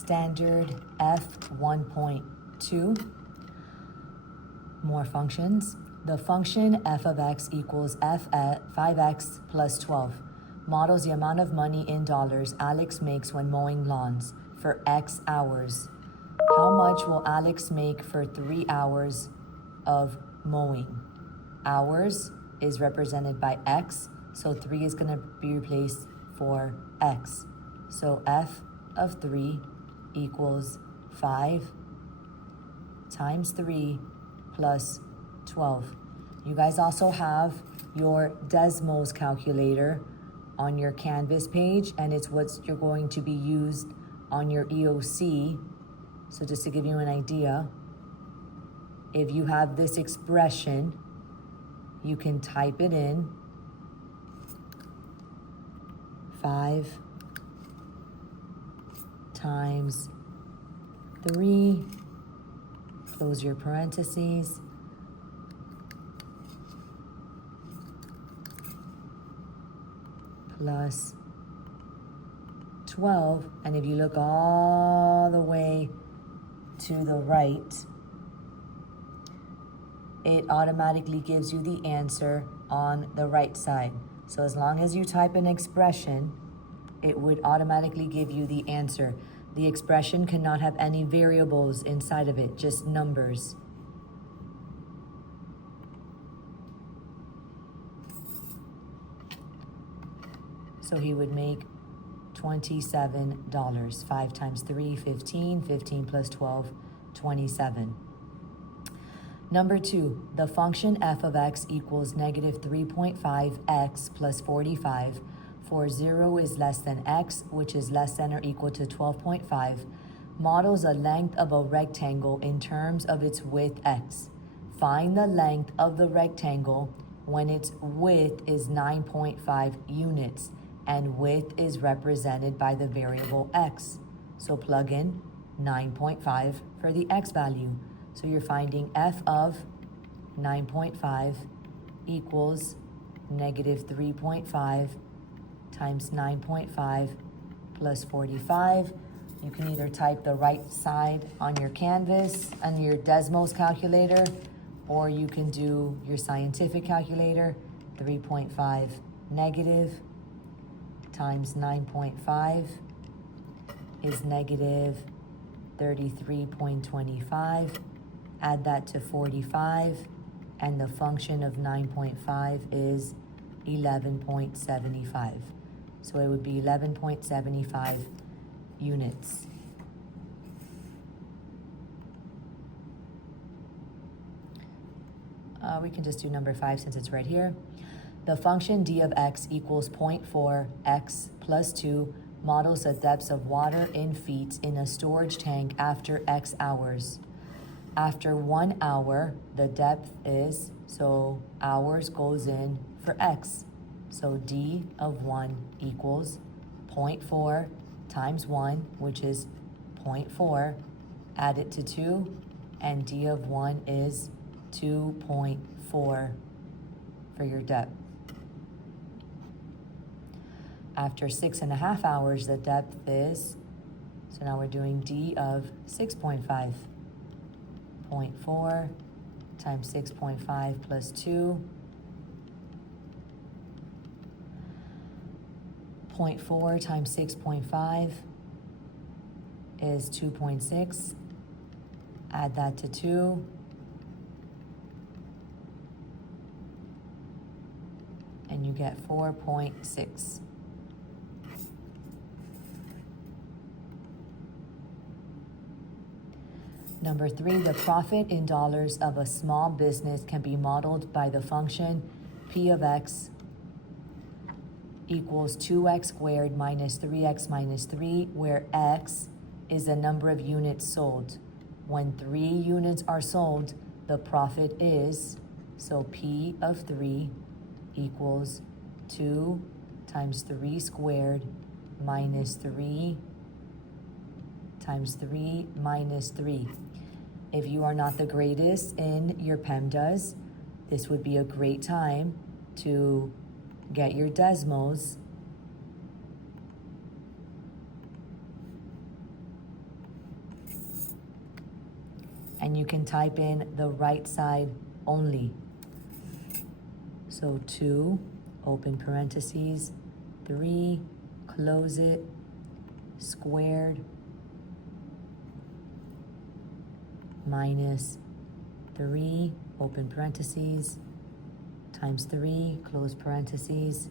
standard F.1.2. More functions. The function f of x equals f at 5x plus 12 models the amount of money in dollars Alex makes when mowing lawns for X hours. How much will Alex make for 3 hours of mowing? Hours is represented by X, so 3 is going to be replaced for X. So f of 3 equals 5 times 3 plus 12. You guys also have your Desmos calculator on your Canvas page, and it's what you're going to be used on your EOC. So just to give you an idea, if you have this expression, you can type it in. 5 times 3, close your parentheses, plus 12, and if you look all the way to the right, it automatically gives you the answer on the right side. So as long as you type an expression, it would automatically give you the answer. The expression cannot have any variables inside of it, just numbers. So he would make $27. 5 times 3, 15. 15 plus 12, 27. Number 2, the function f of x equals negative 3.5x plus 45 for 0 is less than x, which is less than or equal to 12.5, models a length of a rectangle in terms of its width x. Find the length of the rectangle when its width is 9.5 units and width is represented by the variable x. So plug in 9.5 for the x value. So you're finding f of 9.5 equals negative 3.5 times 9.5 plus 45. You can either type the right side on your Canvas and your Desmos calculator, or you can do your scientific calculator. 3.5 negative times 9.5 is negative 33.25. Add that to 45, and the function of 9.5 is 11.75. So it would be 11.75 units. We can just do number 5 since it's right here. The function d of x equals 0.4 x plus 2 models the depths of water in feet in a storage tank after x hours. After 1 hour, the depth is, so hours goes in for x. So d of 1 equals 0.4 times 1, which is 0.4, add it to 2, and d of 1 is 2.4 for your depth. After 6.5 hours, the depth is, so now we're doing d of 6.5. 0.4 times 6.5 plus 2. 0.4 times 6.5 is 2.6. Add that to 2. And you get 4.6. Number 3, the profit in dollars of a small business can be modeled by the function p of x equals 2x squared minus 3x minus 3, where x is the number of units sold. When 3 units are sold, the profit is, so p of 3 equals 2 times 3 squared minus 3 times 3 minus 3. If you are not the greatest in your PEMDAS, this would be a great time to get your Desmos and you can type in the right side only. So 2, open parentheses, 3, close it, squared, minus 3, open parentheses, times 3, close parentheses,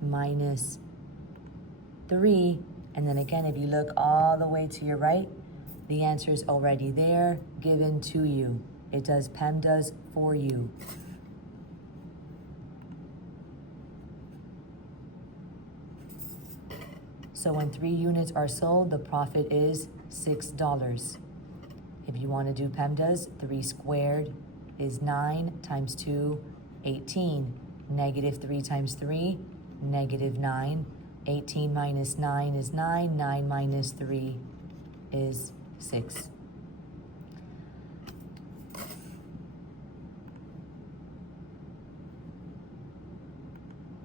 minus 3, and then again, if you look all the way to your right, the answer is already there, given to you. It does, PEMDAS for you. So when 3 units are sold, the profit is $6. If you want to do PEMDAS, 3 squared is 9 times 2, 18. Negative 3 times 3, negative 9. 18 minus 9 is 9. 9 minus 3 is 6.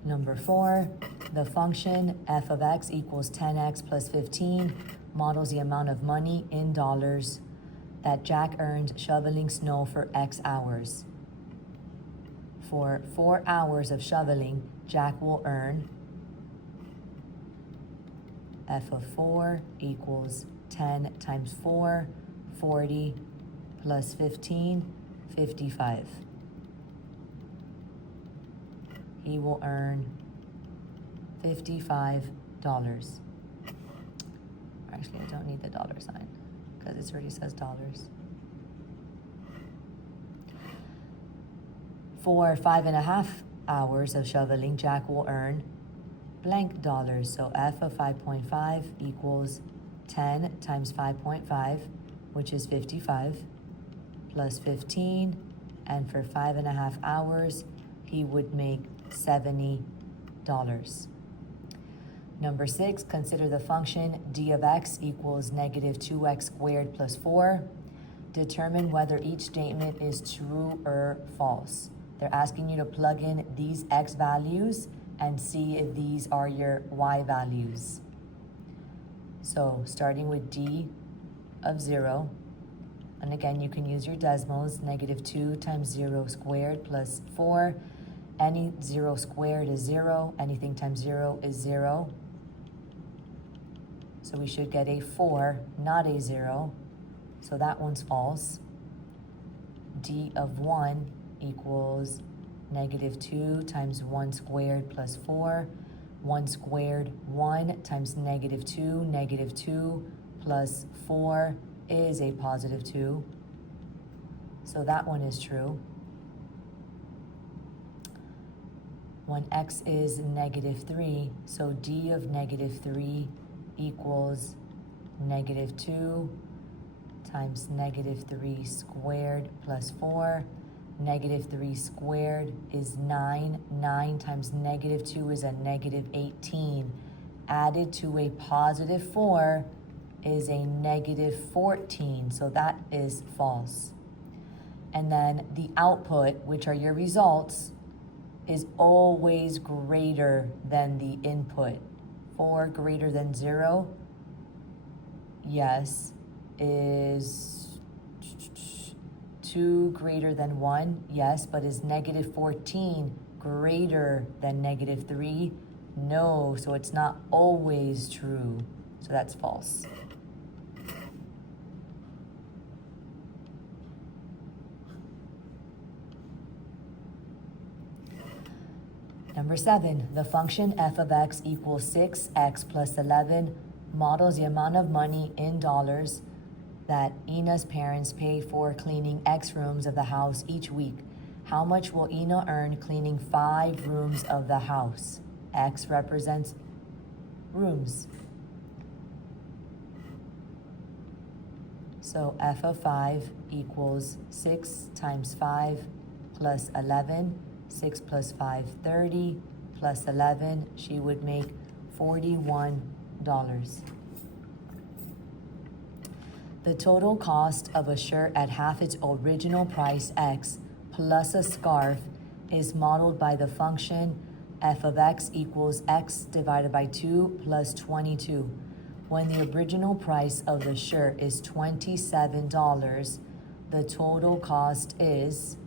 Number 4, the function f of x equals 10x plus 15 models the amount of money in dollars that Jack earned shoveling snow for X hours. For 4 hours of shoveling, Jack will earn f of 4 equals 10 times 4, 40, plus 15, 55. He will earn $55. Actually, I don't need the dollar sign because it already says dollars. For 5.5 hours of shoveling, Jack will earn blank dollars. So f of 5.5 equals 10 times 5.5, which is 55, plus 15, and for 5.5 hours, he would make $70. Number 6, consider the function d of x equals negative 2x squared plus 4. Determine whether each statement is true or false. They're asking you to plug in these x values and see if these are your y values. So starting with d of 0, and again, you can use your Desmos, negative 2 times 0 squared plus 4. Any 0 squared is 0. Anything times 0 is 0. So we should get a 4, not a 0. So that one's false. D of 1 equals negative 2 times 1 squared plus 4. 1 squared, 1 times negative 2 plus 4 is a positive 2. So that one is true. When x is negative 3, so d of negative 3 equals negative 2 times negative 3 squared plus 4. Negative 3 squared is 9. 9 times negative 2 is a negative 18. Added to a positive 4 is a negative 14, so that is false. And then the output, which are your results, is always greater than the input. 4 greater than 0, yes. Is 2 greater than 1, yes, but is negative 14 greater than negative 3? No, so it's not always true, so that's false. Number 7, the function f of x equals 6x plus 11 models the amount of money in dollars that Ina's parents pay for cleaning X rooms of the house each week. How much will Ina earn cleaning 5 rooms of the house? X represents rooms. So f of 5 equals 6 times 5 plus 11. 6 plus 5, 30, plus 11, she would make $41. The total cost of a shirt at half its original price, X, plus a scarf, is modeled by the function f of x equals x divided by 2 plus 22. When the original price of the shirt is $27, the total cost is,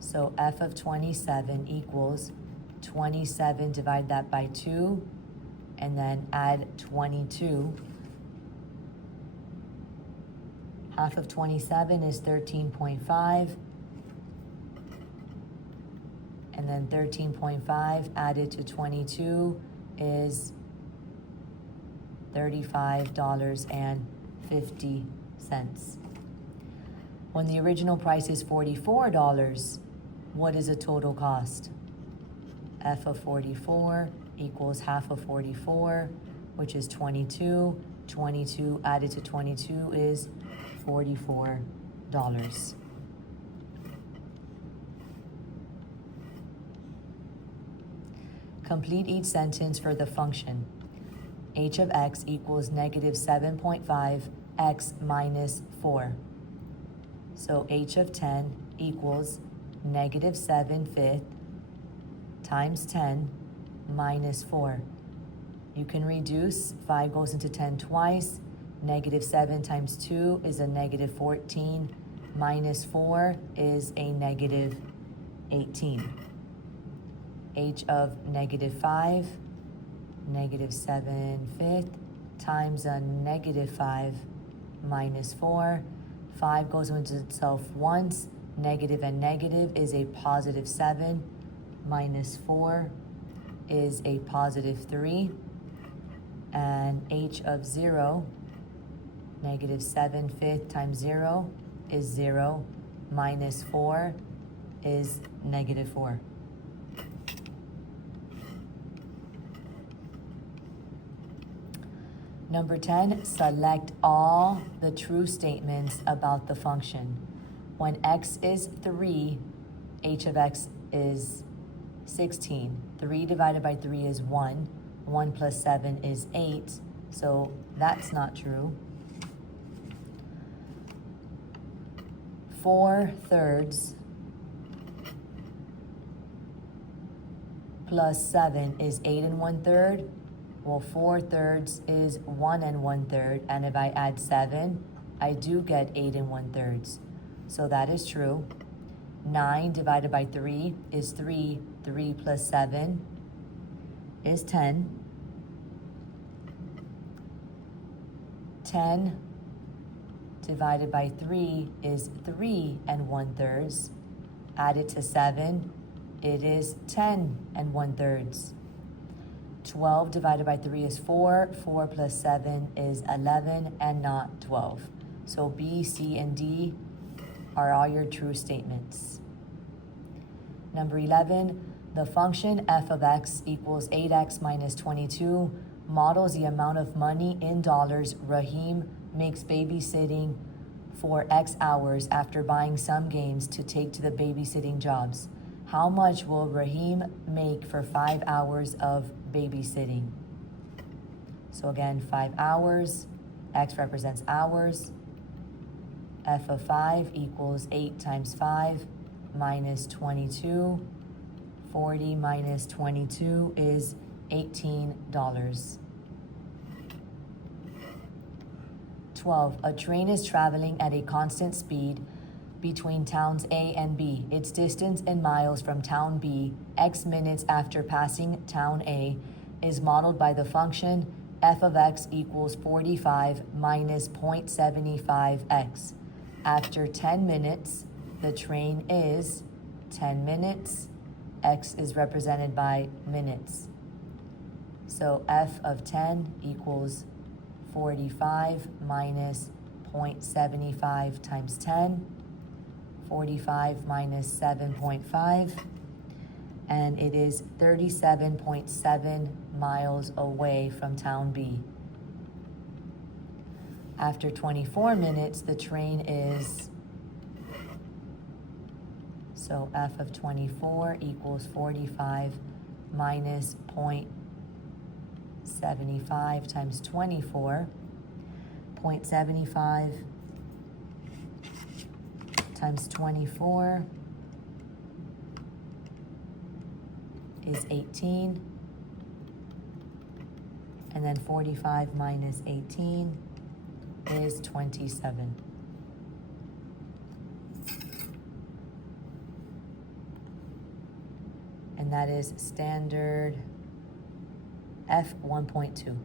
so f of 27 equals 27, divide that by 2, and then add 22. Half of 27 is 13.5, and then 13.5 added to 22 is $35.50. When the original price is $44, what is the total cost? F of 44 equals half of 44, which is 22. 22 added to 22 is $44. Complete each sentence for the function. H of x equals negative 7.5 x minus 4. So h of 10 equals negative 7/5 times 10 minus 4. You can reduce. 5 goes into 10 twice. Negative 7 times 2 is a negative 14. Minus 4 is a negative 18. H of negative 5, negative 7/5 times a negative 5 minus 4. 5 goes into itself once. Negative and negative is a positive 7. Minus 4 is a positive 3. And h of 0, negative 7/5 times 0 is 0. Minus 4 is negative 4. Number 10, select all the true statements about the function. When x is 3, h of x is 16. 3 divided by 3 is 1. 1 plus 7 is 8. So that's not true. 4/3 plus 7 is 8 1/3. Well, 4/3 is 1 1/3, and if I add 7, I do get 8 1/3. So that is true. 9 divided by 3 is 3. 3 plus 7 is 10. 10 divided by 3 is 3 1/3. Added to 7, it is 10 1/3. 12 divided by 3 is 4. 4 plus 7 is 11 and not 12. So B, C, and D are all your true statements. Number 11, the function f of x equals 8x minus 22 models the amount of money in dollars Rahim makes babysitting for X hours after buying some games to take to the babysitting jobs. How much will Rahim make for 5 hours of babysitting? So again, 5 hours, X represents hours. F of 5 equals 8 times 5 minus 22. 40 minus 22 is $18. 12, a train is traveling at a constant speed between towns A and B. Its distance in miles from town B, X minutes after passing town A, is modeled by the function f of x equals 45 minus 0.75x. After 10 minutes, the train is 10 minutes. X is represented by minutes. So f of 10 equals 45 minus 0.75 times 10. 45 minus 7.5, and it is 37.7 miles away from town B. After 24 minutes, the train is, so f of 24 equals 45 minus 0.75 times 24. 0.75 times 24 is 18, And then 45 minus 18 is 27. And that is standard F.1.2.